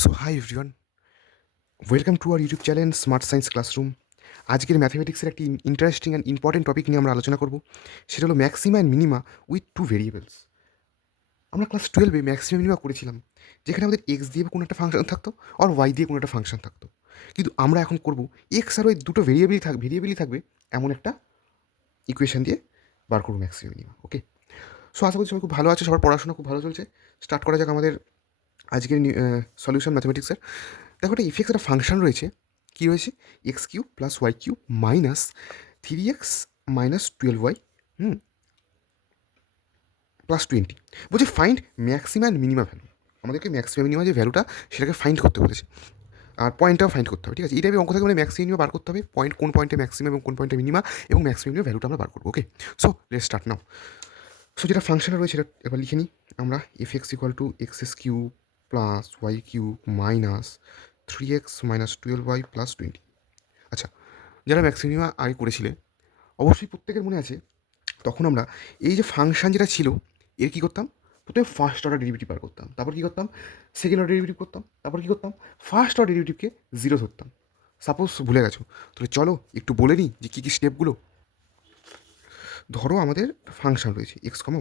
So hi everyone, welcome to our YouTube channel smart science classroom. আজকের ম্যাথমেটিক্সের একটি interesting and important topic নিয়ে আমরা আলোচনা করব। সেটা হলো maxima and minima with two variables. আমরা ক্লাস 12-এ ম্যাক্সিমা মিনিমা করেছিলাম, যেখানে আমাদের এক্স দিয়ে কোনো একটা ফাংশন থাকতো আর ওয়াই দিয়ে কোনো একটা ফাংশন থাকতো। কিন্তু আমরা এখন করব এক্স আর ওই দুটো ভেরিয়েবলই থাকবে এমন একটা ইকুয়েশন দিয়ে বার করবো ম্যাক্সিমা মিনিমা। ওকে, সো আশা করি সবাই খুব ভালো আছে, সবার পড়াশোনা খুব ভালো চলছে। স্টার্ট করা যাক আমাদের আজকের সলিউশন ম্যাথমেটিক্সের। দেখো, একটা এফ এক্স একটা ফাংশন রয়েছে। কী রয়েছে? X cube plus Y Q minus 3x minus 12y plus 20। বলছে find maxima and minima value. আমাদেরকে ম্যাক্সিমা মিনিমা যে ভ্যালুটা সেটাকে ফাইন্ড করতে বলেছে, আর পয়েন্টটাও ফাইন্ড করতে হবে। ঠিক আছে, এই টাইপের অঙ্ক থেকে মানে ম্যাক্সিমা মিনিমা বার করতে হবে, পয়েন্ট কোন পয়েন্টে ম্যাক্সিমাম এবং কোন পয়েন্টে মিনিমা, এবং ম্যাক্সিমাম মিনিমা ভ্যালুটা আমরা বার করবো। Okay, so let's start now. So যেটা ফাংশনটা রয়েছে সেটা এবার লিখে নিই আমরা। F X equal to X S Q plus Y Q minus 3x minus 12y plus 20। আচ্ছা, যারা ম্যাক্সিমিমা আগে করেছিলে অবশ্যই প্রত্যেকের মনে আছে, তখন আমরা এই যে ফাংশন যেটা ছিল এর কী করতাম, প্রথমে ফার্স্ট অর্ডার ডেরিভেটিভ বার করতাম, তারপর কী করতাম সেকেন্ড অর্ডার ডেরিভেটিভ করতাম, তারপর কী করতাম ফার্স্ট অর্ডার ডেরিভেটিভকে জিরো ধরতাম। সাপোজ ভুলে গেছো, তাহলে চলো একটু বলে নিই যে কী কী স্টেপগুলো। ধরো আমাদের ফাংশন রয়েছে এক্স কমা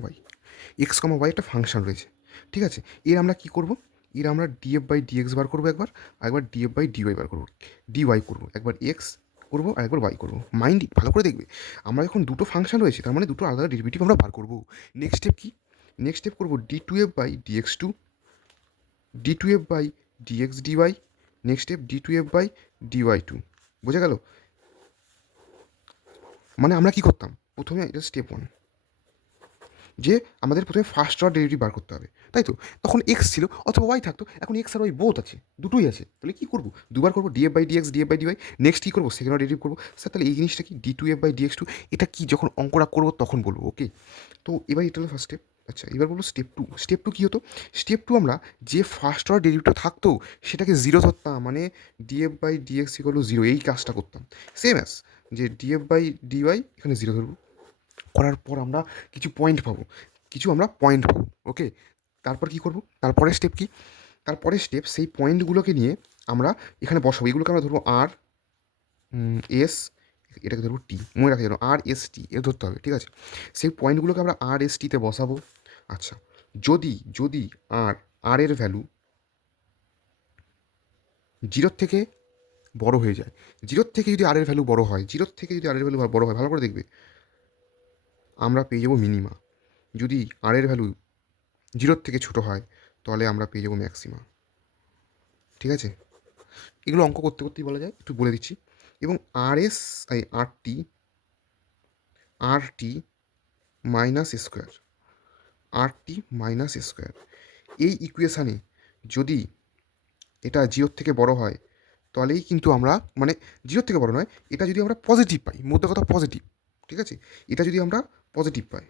ওয়াই একটা ফাংশন রয়েছে। ঠিক আছে, এর আমরা কী করব, এর আমরা ডিএফ বাই ডিএক্স বার করবো একবার, আর একবার ডিএফ বাই ডিওয়াই বার করবো, ডিওয়াই করবো, একবার এক্স করবো আর একবার ওয়াই করবো। মাইন্ড ইট, ভালো করে দেখবে। আমরা যখন দুটো ফাংশন রয়েছে তার মানে দুটো আলাদা ডেরিভেটিভ আমরা বার করবো। নেক্সট স্টেপ কি? নেক্সট স্টেপ করবো D two F by dx two, d two F by dx dy, next step d two F by dy two. বোঝা গেল? মানে আমরা কি করতাম, প্রথমে এটা স্টেপ ওয়ান, যে আমাদের প্রথমে ফার্স্ট অর্ডার ডেরিভেটিভ বার করতে হবে, তাই তো? তখন এক্স ছিল অথবা ওয়াই থাকতো, এখন এক্স আর ওয়াই বোথ আছে, দুটোই আছে। তাহলে কী করবো, দুবার করবো DF by DX, DF by DY. Next কী করবো, সেকেন্ড অর্ডার ডেরিভেটিভ করবো। স্যার তাহলে এই জিনিসটা কি D two F by dx two, এটা কি যখন অঙ্কটা করবো তখন বলবো। ওকে, তো এবার এটা হলো ফার্স্ট স্টেপ। আচ্ছা, এবার বলবো স্টেপ টু। স্টেপ টু কী হতো? স্টেপ টু আমরা যে ফার্স্ট অর্ডার ডেরিভেটিভ থাকতো সেটাকে জিরো ধরতাম, মানে df by dx equal to zero, এই কাজটা করতাম। সেম অ্যাস যে ডিএফ বাই ডিওয়াই এখানে জিরো ধরবো। করার পর আমরা কিছু পয়েন্ট পাবো, ওকে। তারপর কি করব, তারপরের স্টেপ কি? তারপরের স্টেপ সেই পয়েন্টগুলোকে নিয়ে আমরা এখানে বসাবো। এগুলোকে আমরা ধরবো আর এস, এটাকে ধরবো টি, মনে রাখা যেন আর এস টি এর ধরতে হবে। ঠিক আছে, সেই পয়েন্টগুলোকে আমরা আর এস টিতে বসাবো। আচ্ছা, যদি যদি আর আর এর ভ্যালু জিরোর থেকে বড় হয়ে যায়, জিরোর থেকে যদি আর এর ভ্যালু বড় হয়, জিরোর থেকে যদি আর এর ভ্যালু বড় হয়, ভালো করে দেখবে, আমরা পেয়ে যাবো মিনিমা। যদি আর এর ভ্যালু জিরোর থেকে ছোটো হয় তাহলে আমরা পেয়ে যাবো ম্যাক্সিমা। ঠিক আছে, এগুলো অঙ্ক করতে করতেই বলা যায়, একটু বলে দিচ্ছি। এবং R S I R T minus square, R T minus square, এই ইকুয়েশানে যদি এটা জিরোর থেকে বড় হয় তাহলেই কিন্তু আমরা, মানে জিরোর থেকে বড় নয়, এটা যদি আমরা পজিটিভ পাই, মধ্যে কথা পজিটিভ। ঠিক আছে, এটা যদি আমরা পজিটিভ পাই,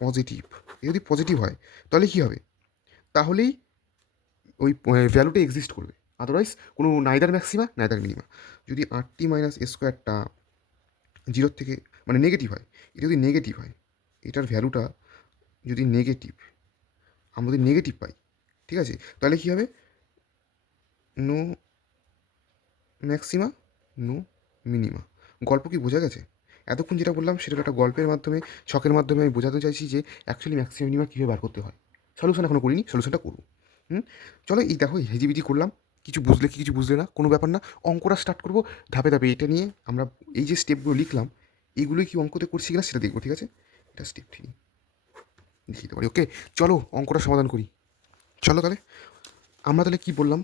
পজিটিভ, যদি পজিটিভ হয় তাহলে কী হবে, তাহলেই ওই ভ্যালুটা এক্সিস্ট করবে। আদারওয়াইজ কোনো নাইদার ম্যাক্সিমা নাইদার মিনিমা। যদি আর টি মাইনাস স্কোয়ারটা জিরোর থেকে মানে নেগেটিভ হয়, এটা যদি নেগেটিভ হয়, এটার ভ্যালুটা যদি নেগেটিভ, আমরা যদি নেগেটিভ পাই, ঠিক আছে, তাহলে কী হবে, নো ম্যাক্সিমা নো মিনিমা। গল্প কি বোঝা গেছে? এতক্ষণ যেটা বললাম সেটা একটা গল্পের মাধ্যমে, ছকের মাধ্যমে আমি বোঝাতে চাইছি যে অ্যাকচুয়ালি ম্যাক্সিমাম মিনিমা কীভাবে বার করতে হয়। সলিউশন এখনও করিনি, সলিউশনটা করবো। চলো এই দেখো হেজিবিজি করলাম, কিছু বুঝলে কি কিছু বুঝলে না, কোনো ব্যাপার না। অঙ্কটা স্টার্ট করবো ধাপে ধাপে। এটা নিয়ে আমরা এই যে স্টেপগুলো লিখলাম এইগুলোই কি অঙ্কতে করছি কিনা সেটা দেখবো। ঠিক আছে, এটা স্টেপ 3 লিখে দিতে পারি। ওকে, চলো অঙ্কটা সমাধান করি। চলো তাহলে আমরা তাহলে কী বললাম,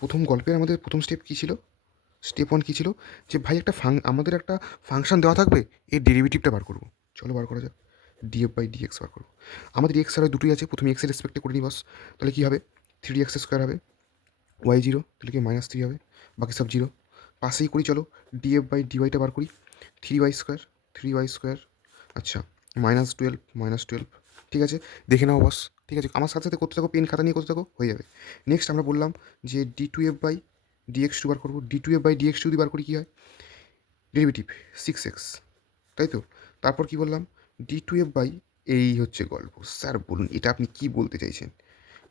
প্রথম গল্পের আমাদের প্রথম স্টেপ কী ছিল? স্টেপ ওয়ান কী ছিল, যে ভাই একটা আমাদের একটা ফাংশন দেওয়া থাকবে, এর ডেরিভেটিভটা বার করবো। চলো বার করা যাক, ডিএফ বাই ডিএক্স বার করবো। আমাদের এক্স আর দুটোই আছে, প্রথমে এক্সের রেসপেক্টে করে নিই বাস। তাহলে কী হবে, 3x স্কোয়ার হবে, ওয়াই জিরো, তাহলে কি মাইনাস 3 হবে, বাকি সব জিরো। পাশেই করি, চলো ডিএফ বাই ডিওয়াইটা বার করি। 3y স্কোয়ার, আচ্ছা, মাইনাস টুয়েলভ। ঠিক আছে, দেখে নাও বস। ঠিক আছে, আমার সাথে সাথে করতে থাকো, পেন খাতা নিয়ে করতে থাকো, হয়ে যাবে। নেক্সট আমরা বললাম যে D two F by dx two বার করবো। D two F by dx two যদি বার করি কী হয়, ডেরিভেটিভ 6x, তাই তো? তারপর কি বললাম, ডি টু এফ বাই, এই হচ্ছে গল্প। স্যার বলুন এটা আপনি কি বলতে চাইছেন?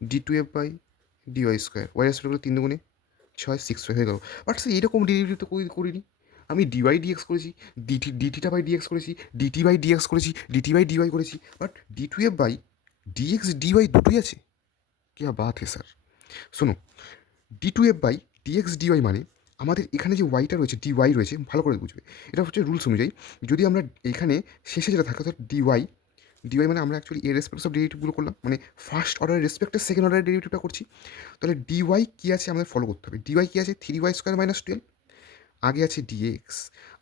D two F by dy square, y respect করলে 3 দুগুণে 6, 6 হয়ে গেল। বাট স্যার এরকম ডেরিভেটিভ তো করিনি। আমি ডিওয়াই ডিএক্স করেছি, ডিটিটা বাই ডিএক্স করেছি, ডিটি বাই ডিএক্স করেছি, ডিটি বাই ডিওয়াই করেছি, but d two F by dx dy দুটোই আছে। কি বাত হে স্যার। শোনো, d two F by dx dy মানে আমাদের এখানে যে ওয়াইটা রয়েছে, ডিওয়াই রয়েছে, ভালো করে বুঝবে। এটা হচ্ছে রুলস অনুযায়ী, যদি আমরা এখানে শেষে যেটা থাকে অর্থাৎ ডিওয়াই, ডিওয়াই মানে আমরা অ্যাকচুয়ালি এর রেসপেক্ট সব ডেরিভেটিভগুলো করলাম, মানে ফার্স্ট অর্ডারের রেসপেক্টের সেকেন্ড অর্ডারের ডেরিভেটিভটা করছি। তাহলে ডিওয়াই কী আছে আমাদের ফলো করতে হবে। ডিওয়াই কী আছে, 3y² - 12, আগে আছে ডিএক্স।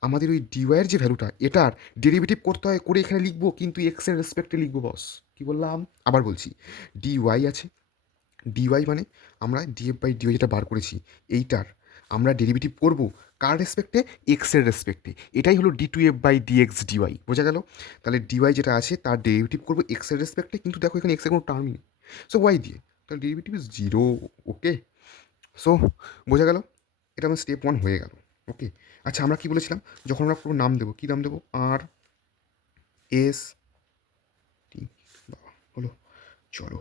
আমাদের ওই ডিওয়াইয়ের যে ভ্যালুটা, এটার ডেরিভেটিভ করতে হয়, করে এখানে লিখবো, কিন্তু এক্সের রেসপেক্টে লিখবো বস। কী বললাম, আবার বলছি, ডিওয়াই আছে, ডিওয়াই মানে আমরা ডিএফ বাই ডিওয়াই যেটা বার করেছি, এইটার আমরা ডেরিভেটিভ করব কার রেসপেক্টে, এক্সের রেসপেক্টে। এটাই হলো d two F by dx dy, বোঝা গেল। তাহলে ডিওয়াই যেটা আছে তার ডেরিভেটিভ করবো এক্সের রেসপেক্টে, কিন্তু দেখো এখানে এক্সের কোনো টার্মই নেই, সো ওয়াই দিয়ে, তাহলে ডেরিভেটিভ ইজ 0। ওকে, সো বোঝা গেল, এটা আমার স্টেপ 1 হয়ে গেল। ওকে, আচ্ছা আমরা কী বলেছিলাম, যখন আমরা পুরো নাম দেবো, কী নাম দেবো, আর এস টি, হলো, চলো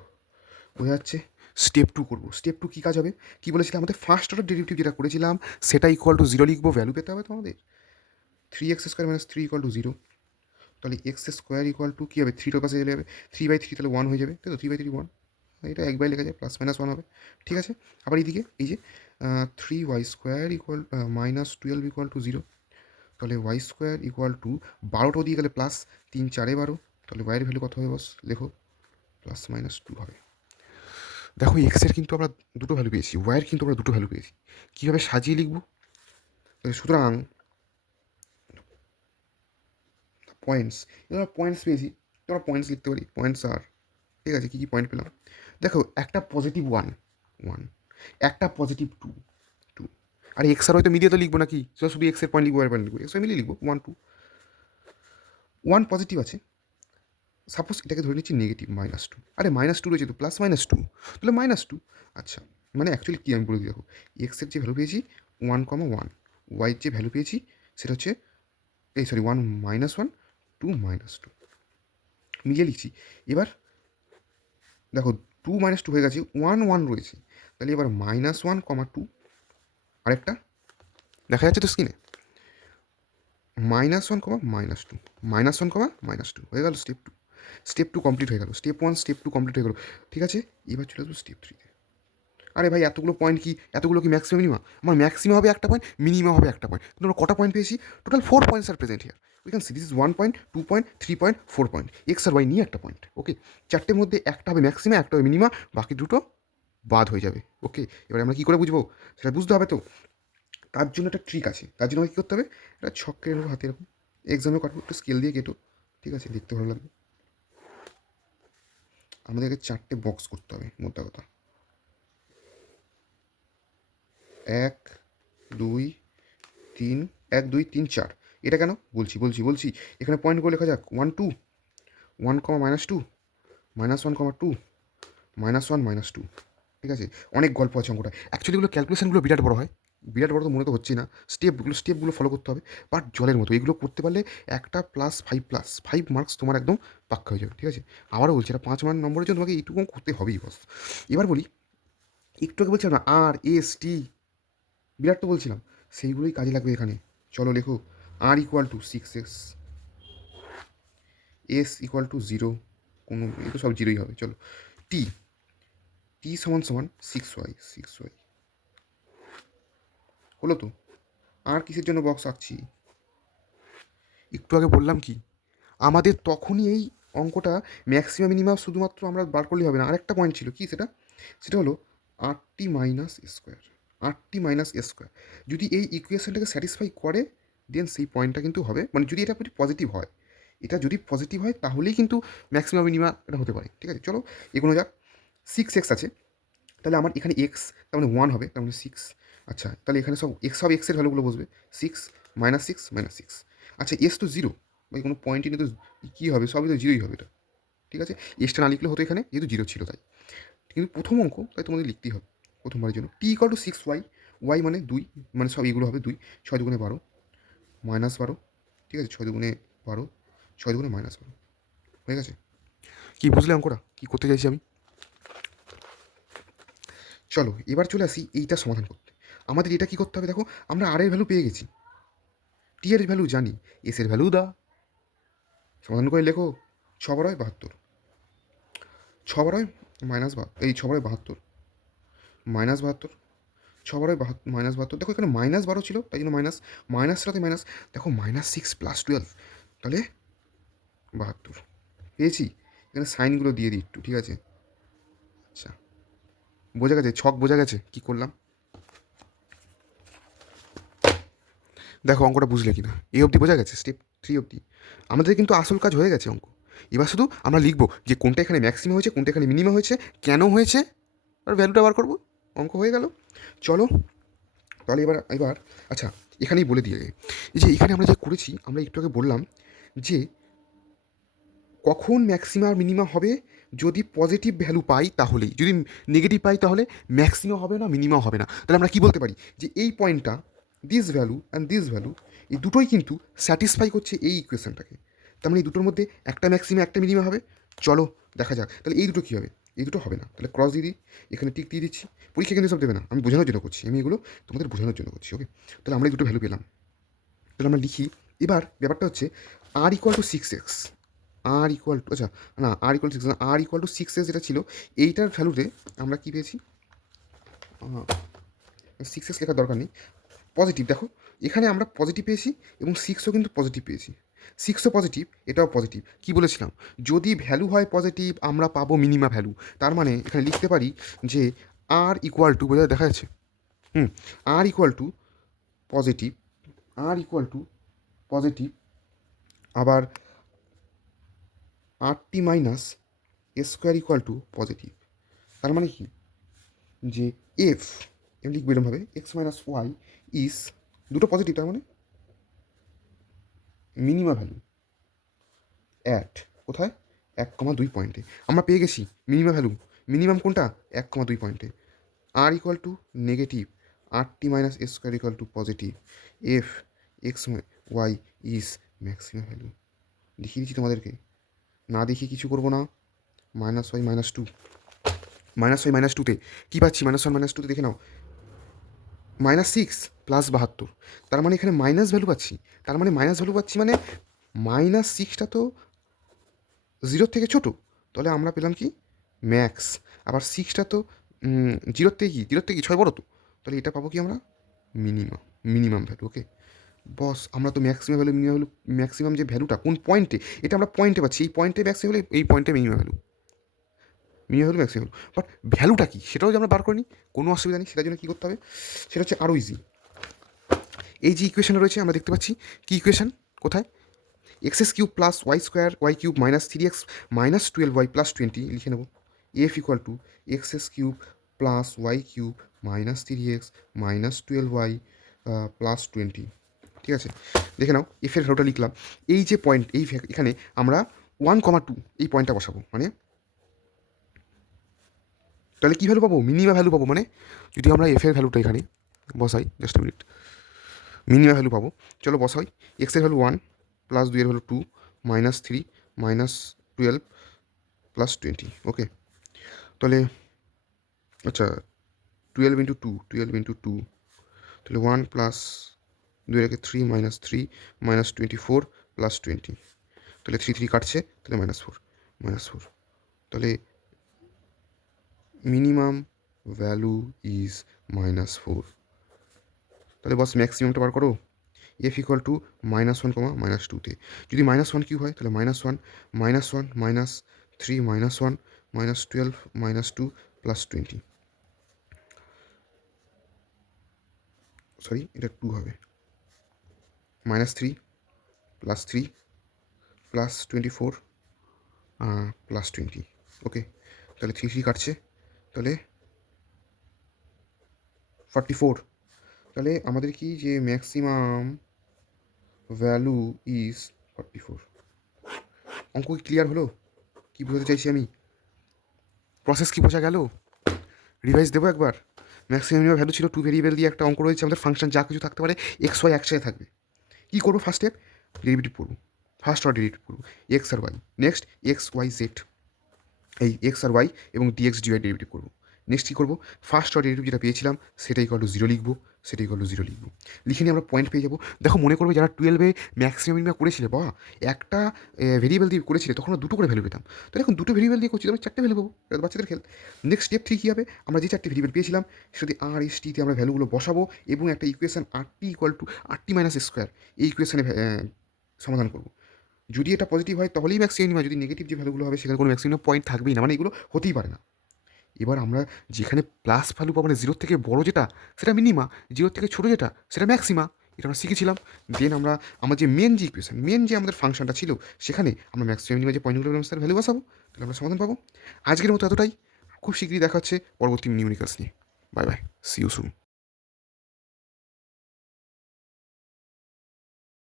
বোঝা যাচ্ছে। স্টেপ 2 করবো। স্টেপ 2 কী কাজ হবে, কী বলেছিলাম, আমাদের ফার্স্ট অর্ডার ডেরিভেটিভ যেটা করেছিলাম সেটা ইকুয়াল টু 0 লিখবো, ভ্যালু পেতে হবে তো আমাদের 3x² - 3 = 0। তাহলে x² = কী হবে, 3টার পাশে চলে যাবে, 3/3 তাহলে 1 হয়ে যাবে, তাই তো, 3/3 1, এটা একবার লেখা যায়, +-1 হবে, ঠিক আছে। আবার এইদিকে এই যে 3y² -12 = 0, তাহলে y² = 12টা দিয়ে গেলে প্লাস, 3 4 12, তাহলে y এর ভ্যালু কত হবে বস, লেখো, +-2 হবে। দেখো এক্সের কিন্তু আমরা দুটো ভ্যালু পেয়েছি, ওয়াইয়ের কিন্তু আমরা দুটো ভ্যালু পেয়েছি। কীভাবে সাজিয়ে লিখব, সুতরাং পয়েন্টস, আমরা পয়েন্টস পেয়েছি, তো আমরা পয়েন্টস লিখতে পারি, পয়েন্টস আর, ঠিক আছে, কী কী পয়েন্ট পেলাম, দেখো একটা পজিটিভ 1 1, একটা পজিটিভ 2 2, আর এক্স আর হয়তো মিলিয়ে তো লিখবো নাকি, শুধু এক্সের পয়েন্ট লিখবো, আর পয়েন্ট লিখবো, এক্স মিলিয়ে লিখবো 1 2, 1 পজিটিভ আছে, সাপোজ এটাকে ধরে নিচ্ছি নেগেটিভ -2, আরে -2 রয়েছে তো, +-2, তাহলে -2। আচ্ছা, মানে অ্যাকচুয়ালি কী আমি বলে দিই, দেখো এক্সের যে ভ্যালু পেয়েছি 1, 1, ওয়াইয়ের যে ভ্যালু পেয়েছি সেটা হচ্ছে 1 -1 2 -2, মিলিয়ে লিখছি। এবার দেখো 2 -2 হয়ে গেছে, 1 1 রয়েছে, তাহলে এবার -1, 2, আরেকটা দেখা যাচ্ছে তো স্ক্রিনে, -1, -2, -1, -2 হয়ে গেল স্টেপ 2। স্টেপ 2 কমপ্লিট হয়ে গেল, স্টেপ 1 স্টেপ 2 কমপ্লিট হয়ে গেল, ঠিক আছে। এবার চলে আসবো স্টেপ 3-তে। আরে ভাই এতগুলো পয়েন্ট কি, এতগুলো কি ম্যাক্সিমাম মিনিমা, আমার ম্যাক্সিমাম হবে একটা পয়েন্ট, মিনিমাম হবে একটা পয়েন্ট, কিন্তু আমরা কটা পয়েন্ট পেয়েছি, total 4 points are present here, we can see this is 1 point, 2 point, 3 point, 4 point, x আর ওয়াই নিয়ে একটা পয়েন্ট। ওকে, চারটের মধ্যে একটা হবে ম্যাক্সিমাম, একটা হবে মিনিমা, বাকি দুটো বাদ হয়ে যাবে। ওকে, এবার আমরা কী করে বুঝবো, সেটা বুঝতে হবে তো, তার জন্য একটা ট্রিক আছে, তার জন্য কী করতে হবে, একটা ছক কেটে নেবো হাতে এরকম, এক্সামে কাটবো, একটু স্কেল দিয়ে কেটো, ঠিক আছে, দেখতে ভালো লাগবে। আমাদেরকে 4টে বক্স করতে হবে, মোদ্দা কথা, 1 2 3, 1 2 3 4, এটা কেন বলছি, এখানে পয়েন্টগুলো লেখা যাক, 1 2, 1, -2, -1, 2, -1, -2, ঠিক আছে। অনেক গল্প আছে অঙ্কটা, অ্যাকচুয়ালি এগুলো ক্যালকুলেশনগুলো বিরাট বড় হয়, বিরাট বড় তো মনে তো হচ্ছেই না, স্টেপগুলো ফলো করতে হবে, বাট জলের মতো, এগুলো করতে পারলে একটা +5 মার্কস তোমার একদম পাক্কা হয়ে যাবে, ঠিক আছে। আবারও বলছি, এটা 5 নম্বরের জন্য তোমাকে এইটুকু করতে হবেই বস। এবার বলি, একটু আগে বলছিলাম না আর এস টি, বিরাট তো বলছিলাম, সেইগুলোই কাজে লাগবে এখানে। চলো লেখো, আর = 6x, এস = 0, কোনো এই তো সব জিরোই হবে, চলো, টি টি সমান সমান 6y হলো তো। আর কিসের জন্য বক্স আঁকছি, একটু আগে বললাম কি, আমাদের তখনই এই অঙ্কটা ম্যাক্সিমাম মিনিমাম শুধুমাত্র আমরা বার করলেই হবে না, আরেকটা পয়েন্ট ছিল, কি সেটা, সেটা হলো r t - square, r t - square যদি এই ইকুয়েশনটাকে স্যাটিসফাই করে, দেন সেই পয়েন্টটা কিন্তু হবে, মানে যদি এটা পজিটিভ হয়, এটা যদি পজিটিভ হয় তাহলেই কিন্তু ম্যাক্সিমাম মিনিমাম এটা হতে পারে, ঠিক আছে। চলো এগোনো যাক, 6x আছে, তাহলে আমার এখানে এক্স, তার মানে 1 হবে, তার মানে 6। আচ্ছা, তাহলে এখানে সব এক্সের ভ্যালুগুলো বসবে, 6 -6 -6। আচ্ছা, এস তো 0, ভাই কোনো পয়েন্টই নেই তো, কী হবে, সবই তো 0ই হবে এটা, ঠিক আছে। এসটা না লিখলে হতো এখানে, যেহেতু 0 ছিল তাই, কিন্তু প্রথম অঙ্ক তাই তোমাদের লিখতেই হবে প্রথমবারের জন্য। টি = 6y, ওয়াই মানে 2, মানে সব এগুলো হবে 2, 6 2 12, -12, ঠিক আছে, 6 2 12, 6 2 -12, হয়ে গেছে। কী বুঝলে অঙ্কটা কী করতে চাইছি আমি, চলো এবার চলে আসি এইটা সমাধান করতে। আমাদের এটা কী করতে হবে দেখো, আমরা আর এর ভ্যালু পেয়ে গেছি, টি এর ভ্যালু জানি, এস এর ভ্যালু দা। সমাধান করে লেখো, 6 × 72, 6 × -72, -72, 6 × -72, দেখো এখানে -12 ছিল, তাই জন্য মাইনাস, মাইনাসটাতে মাইনাস, দেখো -6 + 12, তাহলে 72 পেয়েছি। এখানে সাইনগুলো দিয়ে দিই একটু, ঠিক আছে? আচ্ছা, বোঝা গেছে, ছক বোঝা গেছে কী করলাম? দেখো অঙ্কটা বুঝলে কি না, এই অবধি বোঝা গেছে, স্টেপ 3 অবধি আমাদের কিন্তু আসল কাজ হয়ে গেছে অঙ্ক। এবার শুধু আমরা লিখবো যে কোনটা এখানে ম্যাক্সিমাম হয়েছে, কোনটা এখানে মিনিমাম হয়েছে, কেন হয়েছে, আর ভ্যালুটা বার করবো, অঙ্ক হয়ে গেল। চলো তাহলে এবার এবার আচ্ছা, এখানেই বলে দিয়ে, এই যে এখানে আমরা যে করেছি, আমরা একটু আগে বললাম যে কখন ম্যাক্সিমা আর মিনিমা হবে, যদি পজিটিভ ভ্যালু পাই তাহলেই, যদি নেগেটিভ পাই তাহলে ম্যাক্সিমা হবে না, মিনিমা হবে না। তাহলে আমরা কি বলতে পারি যে এই পয়েন্টটা, this value and this value, এই দুটোই কিন্তু স্যাটিসফাই করছে এই ইকুয়েশনটাকে। তার মানে এই দুটোর মধ্যে একটা ম্যাক্সিমা একটা মিনিমা হবে। চলো দেখা যাক তাহলে এই দুটো কী হবে। এই দুটো হবে না, তাহলে ক্রস দিয়ে দিই, এখানে টিক দিয়ে দিচ্ছি। পরীক্ষা কিন্তু সব দেবে না, আমি বোঝানোর জন্য করছি, আমি এগুলো তোমাদের বোঝানোর জন্য করছি। ওকে, তাহলে আমরা এই দুটো ভ্যালু পেলাম। তাহলে আমরা লিখি, এবার ব্যাপারটা হচ্ছে r = 6x, আচ্ছা না, r = 6 না, r = 6x যেটা ছিল, এইটার ভ্যালুতে আমরা কী পেয়েছি, 6x লেখার দরকার নেই, পজিটিভ। দেখো এখানে আমরা পজিটিভ পেয়েছি এবং 6ও কিন্তু পজিটিভ পেয়েছি, 6ও পজিটিভ, এটাও পজিটিভ। কি বলেছিলাম, যদি ভ্যালু হয় পজিটিভ আমরা পাবো মিনিমা ভ্যালু। তার মানে এখানে লিখতে পারি যে r = বোঝা দেখা যাচ্ছে, r পজিটিভ, পজিটিভ, আবার rt - s² পজিটিভ। তার মানে কি, যে এফ, লিখবো এরমভাবে, এক্স মাইনাস ওয়াই ইস, দুটো পজিটিভ, তার মানে মিনিমা ভ্যালু অ্যাট কোথায়, 1,2 পয়েন্টে। আমরা পেয়ে গেছি মিনিমা ভ্যালু, মিনিমাম কোনটা, 1,2 পয়েন্টে। r negative, rt - s² positive, F X Y is maximum value. দেখিয়ে দিচ্ছি তোমাদেরকে, না দেখিয়ে কিছু করবো না। -y -2, -y -2তে কী পাচ্ছি, -1 -2তে দেখে নাও, -6 + 72, তার মানে এখানে মাইনাস ভ্যালু পাচ্ছি। তার মানে মাইনাস ভ্যালু পাচ্ছি মানে -6টা তো 0 থেকে ছোটো, তাহলে আমরা পেলাম কি, ম্যাক্স। আবার 6টা তো 0 থেকে 6 বড় তো, তাহলে এটা পাবো কি আমরা, মিনিমাম ভ্যালু। ওকে বস, আমরা তো maximum value, minimum value, maximum যে ভ্যালুটা কোন পয়েন্টে, এটা আমরা পয়েন্টে পাচ্ছি, এই পয়েন্টে ম্যাক্সিমাম ভ্যালু, এই পয়েন্টে মিনিমাম ভ্যালু, ম্যাক্সিমাম। বাট ভ্যালুটা কী সেটাও যে আমরা বার করিনি, কোনো অসুবিধা নেই, সেটার জন্য কী করতে হবে, সেটা হচ্ছে আরও ইজি। এই যে ইকুয়েশন রয়েছে আমরা দেখতে পাচ্ছি, কি ইকুয়েশন, কোথায়, x³ + y² y³ -3x - 12y + 20 লিখে নেব, f = x³ + y³ -3x - 12y + 20। ঠিক আছে, দেখে নাও এফের ভ্যালুটা লিখলাম। এই যে পয়েন্ট, এখানে আমরা 1,2 এই পয়েন্টটা বসাবো, মানে তাহলে কী ভ্যালু পাবো, মিনিমা ভ্যালু পাবো। মানে যদি আমরা এফের ভ্যালুটা এখানে বসাই, জাস্ট মিনিট, মিনিমা ভ্যালু পাবো, চলো বসাই। এক্সের ভ্যালু 1 + 2 এর ভ্যালু 2 -3 -12 + 20। ওকে, তাহলে আচ্ছা, 12 × 2, 12 × 2, তাহলে 1 + 2 রেখে 3 -3 -24 + 20, তাহলে 3 3 কাটছে, তাহলে -4, তাহলে মিনিমাম ভ্যালু ইজ -4। তাহলে বস ম্যাক্সিমামটা বার করো, f = -1, -2তে যদি -1³ হয় তাহলে -1 -1 -3 -1 -12 -2 + 20, সরি এটা 2 হবে, -3 + 3 + 24 + 20। ওকে, তাহলে 3 3 কাটছে, তাহলে 44। তাহলে আমাদের কি, যে ম্যাক্সিমাম ভ্যালু ইজ 44। অঙ্ক কি ক্লিয়ার হলো, কী বোঝাতে চাইছি আমি, প্রসেস কি বোঝা গেল? রিভাইজ দেবো একবার। ম্যাক্সিমাম মিনিমাম ভ্যালু ছিল 2 ভেরিয়েবল দিয়ে একটা অঙ্ক রয়েছে, আমাদের ফাংশন যা কিছু থাকতে পারে এক্স ওয়াই একসাথে থাকবে। কী করবো, ফার্স্ট স্টেপ ডেরিভেটিভ করবো, ফার্স্ট অর্ডার ডেরিভেটিভ করবো, এক্স আর Y, next X Y Z, এই এক্স আর ওয়াই এবং ডিএক্স ডিওয়াই ডেরিভেটিভ করবো, নেক্সট কী করবো, ফার্স্ট অর্ডার ডেরিভেটিভ যেটা পেয়েছিলাম সেটা ইকুয়াল টু 0 লিখবো, সেটা ইকুয়াল টু 0 লিখবো। লিখে নিয়ে আমরা পয়েন্ট পেয়ে যাবো। দেখো মনে করবে যারা 12 ম্যাক্সিমাম মিনিমাম করেছিলে বা একটা ভেরিয়েবল দিয়ে করেছিলে তখন আমরা দুটো করে ভ্যালু পেতাম। তো এখন দুটো ভেরিয়েবল দিয়ে করছি তো আমরা 4টে ভ্যালু পাবো। এটা তো বাচ্চাদের খেল। নেক্সট স্টেপ 3 কী হবে, আমরা যে 4টে ভেরিয়েবল পেয়েছিলাম সেটা দিয়ে আর এস টিতে আমরা ভ্যালুগুলো বসাবো এবং একটা equation RT equal to RT minus square এই ইকুয়েশনে সমাধান করবো। যদি এটা পজিটিভ হয় তাহলেই ম্যাক্সিমাম মিনিমাম, যদি নেগেটিভ যে ভ্যালুগুলো হবে সেখানে কোনো ম্যাক্সিমাম পয়েন্ট থাকবেই না, মানে এগুলো হতেই পারে না। এবার আমরা যেখানে প্লাস ভ্যালু পাবো, মানে 0 থেকে বড় যেটা সেটা মিনিমা, 0 থেকে ছোটো যেটা সেটা ম্যাক্সিমা, এটা আমরা শিখেছিলাম। দেন আমরা আমার যে মেন যে ইকুয়েশন, মেন যে আমাদের ফাংশনটা ছিল সেখানে আমরা ম্যাক্সিমাম মিনিমা যে পয়েন্টগুলো পেলাম তার ভ্যালু বসাবো, তাহলে আমরা সমাধান পাবো। আজকের মতো এতটাই। খুব শীঘ্রই দেখা হচ্ছে পরবর্তী নিউমেরিক্যালস নিয়ে। Bye bye, see you soon.